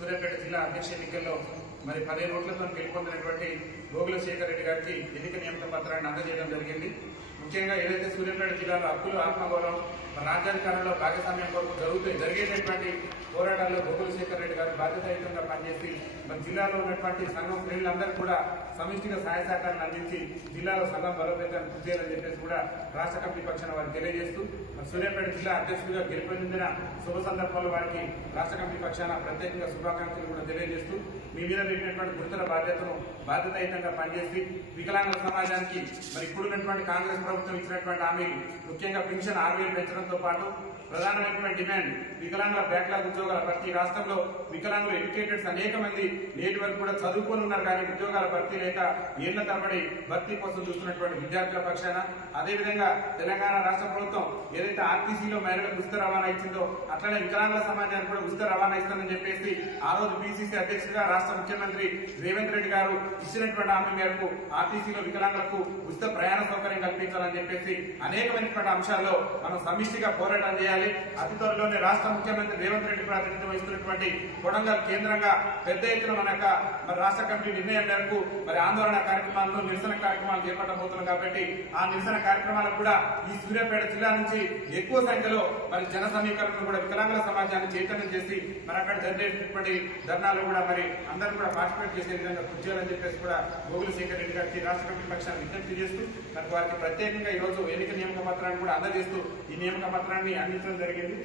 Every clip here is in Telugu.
సూర్యాపేట జిల్లా అధ్యక్ష ఎన్నికల్లో మరి 15 ఓట్లతో గెలుపొందినటువంటి గోగుల శేఖర్ రెడ్డి గారికి ఎన్నిక నియామక పత్రాన్ని అందజేయడం జరిగింది. ముఖ్యంగా ఏదైతే సూర్యాపేట జిల్లాలో హక్కులు ఆత్మగౌరవం రాజ్యాధికారంలో భాగస్వామ్యం కొరకు జరిగేటటువంటి పోరాటాల్లో గోగుల శేఖర్ రెడ్డి గారు బాధ్యతాయుతంగా పనిచేసి మరి జిల్లాలో ఉన్నటువంటి సంఘం శ్రేణులందరూ కూడా సమిష్టిగా సహాయ సహకారాన్ని అందించి జిల్లాలో సంఘం బలోపేతాన్ని కృషి చేయాలని చెప్పేసి కూడా రాష్ట్ర కమిటీ పక్షాన వారికి తెలియజేస్తూ సూర్యాపేట జిల్లా అధ్యక్షుడిగా గెలుపొందిన శుభ సందర్భంలో వారికి రాష్ట్ర కమిటీ పక్షాన ప్రత్యేకంగా శుభాకాంక్షలు కూడా తెలియజేస్తూ మీ మీద పెట్టినటువంటి గురుతర బాధ్యతను బాధ్యతాయుతంగా పనిచేసి వికలాంగుల సమాజానికి మరి ఇప్పుడున్నటువంటి కాంగ్రెస్ ప్రభుత్వం ఇచ్చినటువంటి హామీలు ముఖ్యంగా పెన్షన్ 6,000 పెంచడంతో పాటు ప్రధానమైనటువంటి డిమాండ్ వికలాంగుల బ్యాక్లాగ్ ఉద్యోగాల భర్తీ. రాష్ట్రంలో వికలాంగులు ఎడ్యుకేటెడ్స్ అనేక మంది నేటి వరకు కూడా చదువుకొని ఉన్నారు కానీ ఉద్యోగాల భర్తీ లేక ఏళ్ల తరబడి భర్తీ కోసం చూస్తున్నటువంటి విద్యార్థుల పక్షాన, అదేవిధంగా తెలంగాణ రాష్ట్ర ప్రభుత్వం ఏదైతే ఆర్టీసీలో మహిళలకు ఉచిత రవాణా ఇచ్చిందో అట్లనే వికలాంగుల సమాజానికి కూడా ఉచిత రవాణా ఇస్తానని చెప్పేసి ఆ రోజు పిసిసి అధ్యక్షుడిగా రాష్ట్ర ముఖ్యమంత్రి రేవంత్ రెడ్డి గారు ఇచ్చినటువంటి హామీ మేరకు ఆర్టీసీలో వికలాంగులకు ఉచిత ప్రయాణ సౌకర్యం కల్పించాలని చెప్పేసి అనేకమైనటువంటి అంశాల్లో మనం సమిష్టిగా పోరాటం చేయాలి. అతి త్వరలోనే రాష్ట్ర ముఖ్యమంత్రి రేవంత్ రెడ్డి ప్రాతినిధ్యం వహిస్తున్నటువంటి కొడంగల్ కేంద్రంగా పెద్ద ఎత్తున మరి రాష్ట్ర కమిటీ నిర్ణయం మేరకు మరి ఆందోళన కార్యక్రమాలను నిరసన కార్యక్రమాలు చేపట్టబోతున్నాం కాబట్టి ఆ నిరసన కార్యక్రమాలకు కూడా ఈ సూర్యాపేట జిల్లా నుంచి ఎక్కువ సంఖ్యలో మరి జన సమీకరణను కూడా వికలాంగుల సమాజాన్ని చైతన్యం చేసి మరి అక్కడ జరిగేటటువంటి ధర్నాలు కూడా మరి అందరూ కూడా పార్టిసిపేట్ చేసే విధంగా కృషి చేయాలని చెప్పేసి కూడా గోగుల శేఖర్ రెడ్డి గారికి రాష్ట్ర కమిటీ పక్షాన్ని విజ్ఞప్తి చేస్తూ మరి వారికి ప్రత్యేకంగా ఈ రోజు ఎన్నిక నియామక పత్రాన్ని కూడా అందజేస్తూ ఈ నియామక పత్రాన్ని అందించడం జరిగింది.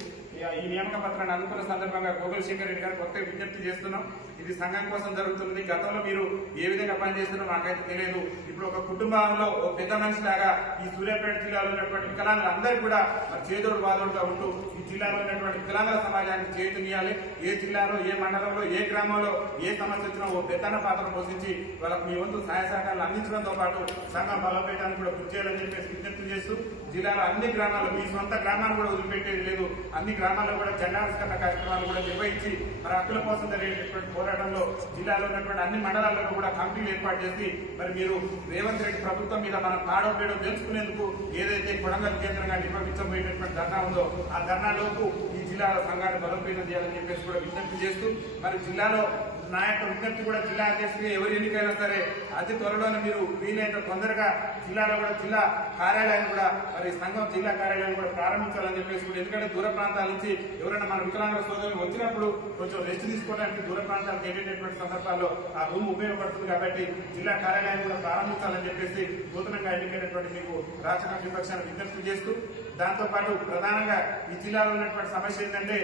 ఈ నియామక పత్రాన్ని అందుకున్న సందర్భంగా గోగుల శేఖర్ రెడ్డి గారు కొత్త విజ్ఞప్తి చేస్తున్నాం. ఇది సంఘం కోసం జరుగుతుంది. గతంలో మీరు ఏ విధంగా పనిచేస్తున్నారో మాకైతే తెలియదు. ఇప్పుడు ఒక కుటుంబంలో ఒక పెద్ద మనిషి లాగా ఈ సూర్యాపేట జిల్లాలో ఉన్నటువంటి వికలాంగులు అందరూ కూడా మరి చేదోడు బాదోడుగా ఉంటూ ఈ జిల్లాలో ఉన్నటువంటి వికలాంగుల సమాజానికి చేతునియాలి. ఏ జిల్లాలో ఏ మండలంలో ఏ గ్రామంలో ఏ సమస్య వచ్చినా ఓ పెద్దన్న పాత్ర పోషించి వాళ్ళకు మీ వంతు సహాయ సహకారాలు అందించడంతో పాటు సంఘం బలోపేతానికి కూడా కృషి చేయాలని చెప్పేసి విజ్ఞప్తి చేస్తూ జిల్లాలో అన్ని గ్రామాలు మీ సొంత గ్రామాలు కూడా వదిలిపెట్టేది లేదు. అన్ని గ్రామాల్లో కూడా జెండావిష్కరణ కార్యక్రమాలు కూడా నిర్వహించి మరి హక్కుల కోసం జరిగేటటువంటి పోరాటంలో జిల్లాలో ఉన్నటువంటి అన్ని మండలాల్లో కూడా కమిటీలు ఏర్పాటు చేసి మరి మీరు రేవంత్ రెడ్డి ప్రభుత్వం మీద మనం కాడో పేడో తెలుసుకునేందుకు ఏదైతే కొడంగల్ కేంద్రంగా నిర్వహించబోయేటటువంటి ధర్నా ఉందో ఆ ధర్నాలోపు ఈ జిల్లాలో సంఘాన్ని బలోపేతం చేయాలని చెప్పేసి కూడా విజ్ఞప్తి చేస్తూ మరి జిల్లాలో నా యొక్క విజ్ఞప్తి కూడా జిల్లా అధ్యక్షుడిగా ఎవరు ఎన్నికైనా సరే అతి త్వరలోనే మీరు వీలైనంత తొందరగా జిల్లాలో కూడా జిల్లా కార్యాలయాన్ని కూడా మరి సంఘం జిల్లా కార్యాలయాన్ని కూడా ప్రారంభించాలని చెప్పేసి కూడా, ఎందుకంటే దూర ప్రాంతాల నుంచి ఎవరైనా మన వికలాంగుల సోదరులు వచ్చినప్పుడు కొంచెం రెస్ట్ తీసుకోవడానికి దూర ప్రాంతాలకు వెళ్ళేటటువంటి సందర్భాల్లో ఆ రూమ్ ఉపయోగపడుతుంది కాబట్టి జిల్లా కార్యాలయాన్ని కూడా ప్రారంభించాలని చెప్పేసి నూతనంగా ఎన్నికైనటువంటి మీకు రాష్ట్ర కమిటీ పక్షాన్ని విజ్ఞప్తి చేస్తూ దాంతోపాటు ప్రధానంగా ఈ జిల్లాలో ఉన్నటువంటి సమస్య ఏంటంటే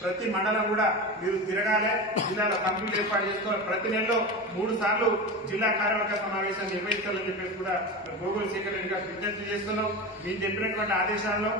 ప్రతి మండలం కూడా మీరు తిరగాలి, జిల్లాలో కమిటీలు ఏర్పాటు చేసుకోవాలి. ప్రతి నెలలో 3 సార్లు జిల్లా కార్యవర్గ సమావేశాన్ని నిర్వహించాలని చెప్పేసి కూడా గోగుల శేఖర్ రెడ్డి గారు విజ్ఞప్తి చేస్తున్నాం. మీరు చెప్పినటువంటి ఆదేశాలను